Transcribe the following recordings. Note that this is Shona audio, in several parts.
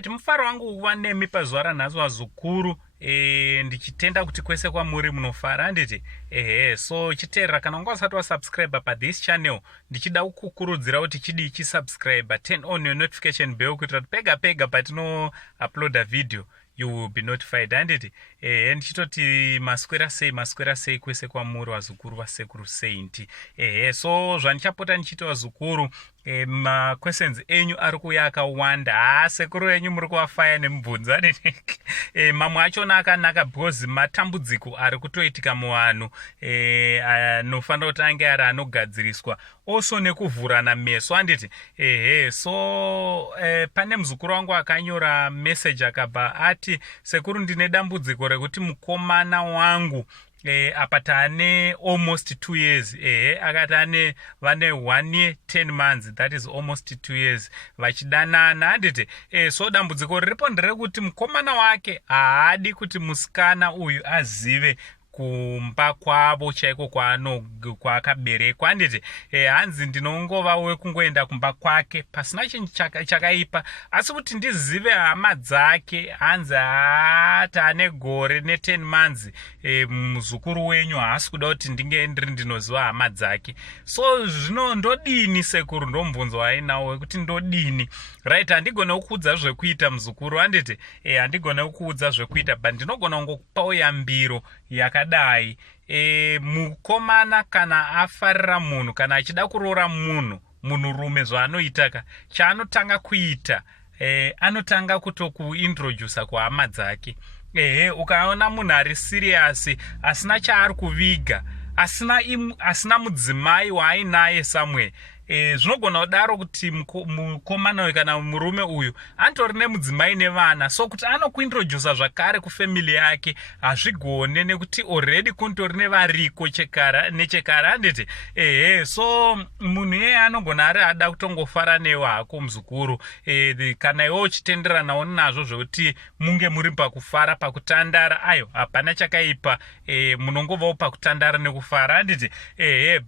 Right, mufaro wangu kuva nemi pazuva ranhasi wazukuru. Ndichitenda kuti kwese kwamuri munofara handiti. So chiteerera kana wanga usati wasubscribe pathis channel, ndichida kukurudzira kuti chidi chisubscribe, turn on your notification bell kuitira kuti pega pega patino uploada video you will be notified handiti. Ndichitoti maswera sei kwese kwamuri wazukuru vasekuru seinti. So zvandichapota ndichiti wazukuru, questions enyu ari kuuya akawanda. Sekuru enyu muri kuvafaya nemubvunzo handiti. Mamwe achona akanaka because matambudziko ari kutoitika muvanhu anofanira kuti ange ari anogadziriswa also nekuvhurana meso handiti. So pane muzukuru wangu akanyora message akabva ati, sekuru ndine dambudziko rekuti mukomana wangu apa taane almost 2 years, akati vane 1 year 10 months, that is almost 2 years vachidanana handiti. So dambudziko riripo nderekuti mukomana wake haadi kuti musikana uyu azive kumba kwavo chaiko kwaakaberekwa handiti. Hanzi ndinongova wekungoenda kumba kwake pasina chinhu chakaipa, asi kuti ndizive hama dzake. Hanzi taane gore ne10 months, muzukuru wenyu haasi kuda kuti ndinge ndinoziva hama dzake. So zvino ndodini sekuru, ndomubvunzo wainawo kuti ndodini. Right, handigona kukuudza zvekuita muzukuru handiti. Handigona kukuudza zvekuita, but ndinogona kungokupawo yambiro yakadai. Mukomana kana afarira munhu, kana achida kuroora munhurume zvaanoitaka, chaanotanga kuita, anotanga kutokuintrodusa kuhama dzake. Ukaona munhu ari serious, asina chaari kuviga, asina mudzimai waainaye somewhere, zvinogona kudaro kuti mukomana uyu kana murume uyu antori nemudzimai nevana, so kuti anokuintrodusa zvakare kufamily yake hazvigone, nekuti already kuntori nevariko nechekara handiti. So munhu iyeye anogona ari ada kutongofara newe hako muzukuru. Kana iwe uchitenderanawo nazvo zvekuti munge muri pakufara, pakutandara, ayo hapana chakaipa, munongovawo pakutandara nekufara handiti.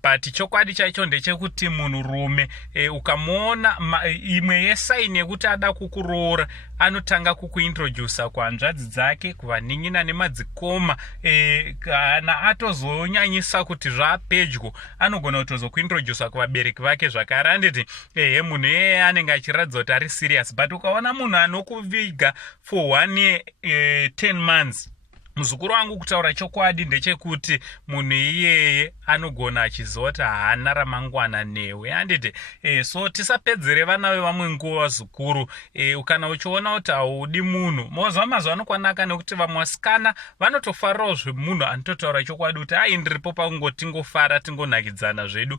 But chokwadi chacho ndechekuti munhu rume, ukamuona imwe yesaini yekuti ada kukuroora, anotanga kukuintrodusa kuhanzvadzi dzake, kuvanin'ina nemadzikoma. Kana atozonyanyisa kuti zvapedyo, anogona kutozokuintrodusa kuvabereki vake zvakare handiti. Munhu iyeye anenge achiratidza kuti ari serious. But ukaona munhu anokuviga for 1 year 10 months, muzukuru wangu kutaura chokwadi ndechekuti munhu iyeye anogona achizoti haana ramangwana newe handiti. So tisapedzere vana vevamwe nguva zukuru. Kana uchiona kuti haudi munhu, mazuva mazuva anokwanaka nekuti vamwe vasikana vanotofarirawo zvemunhu anototaura chokwadi kuti hai ndiripo pakungotingofara tingonakidzana zvedu.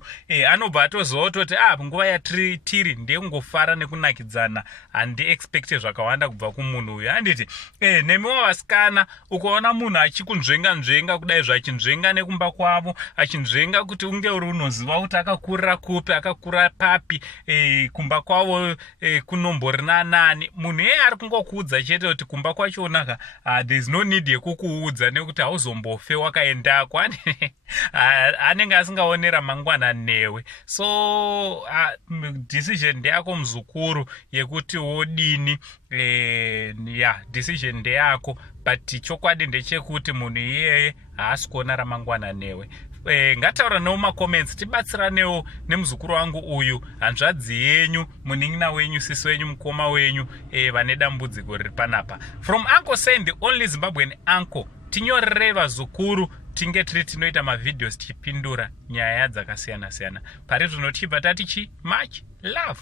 Anobva atozova toti nguva yatiri ndeyekungofara nekunakidzana, handi expecte zvakawanda kubva kumunhu uyu handiti. Nemiwo vasikana, ukaona munhu achikunzvenga kudai zvachinzvenga nekumba kwavo, achinzvenga kuti unge uri unoziva kuti akakurira kupi, akakura papi, kumba kwavo kunomborina nani. Munhu iyeye ari kungokuudza chete kuti kumba kwachonaka there is no need yekukuudza nekuti hauzombofe wakaendako. Anenge asingaone ramangwana newe. So decision ndeyako muzukuru yekuti wodini. Decision ndeyako, but chokwadi ndechekuti munhu iyeye haasi kuona ramangwana newe. Ngataura newo macomments, tibatsiranewo nemuzukuru wangu uyu, hanzvadzi yenyu, munin'ina wenyu, sisi wenyu, mukoma wenyu, vane dambudziko riri panapa. From Uncle Sen, the only Zimbabwean uncle, tinyorere vazukuru tinge tiri tinoita mavideos tichipindura nyaya dzakasiyana siyana. Pari zvinotipa tatichi much love.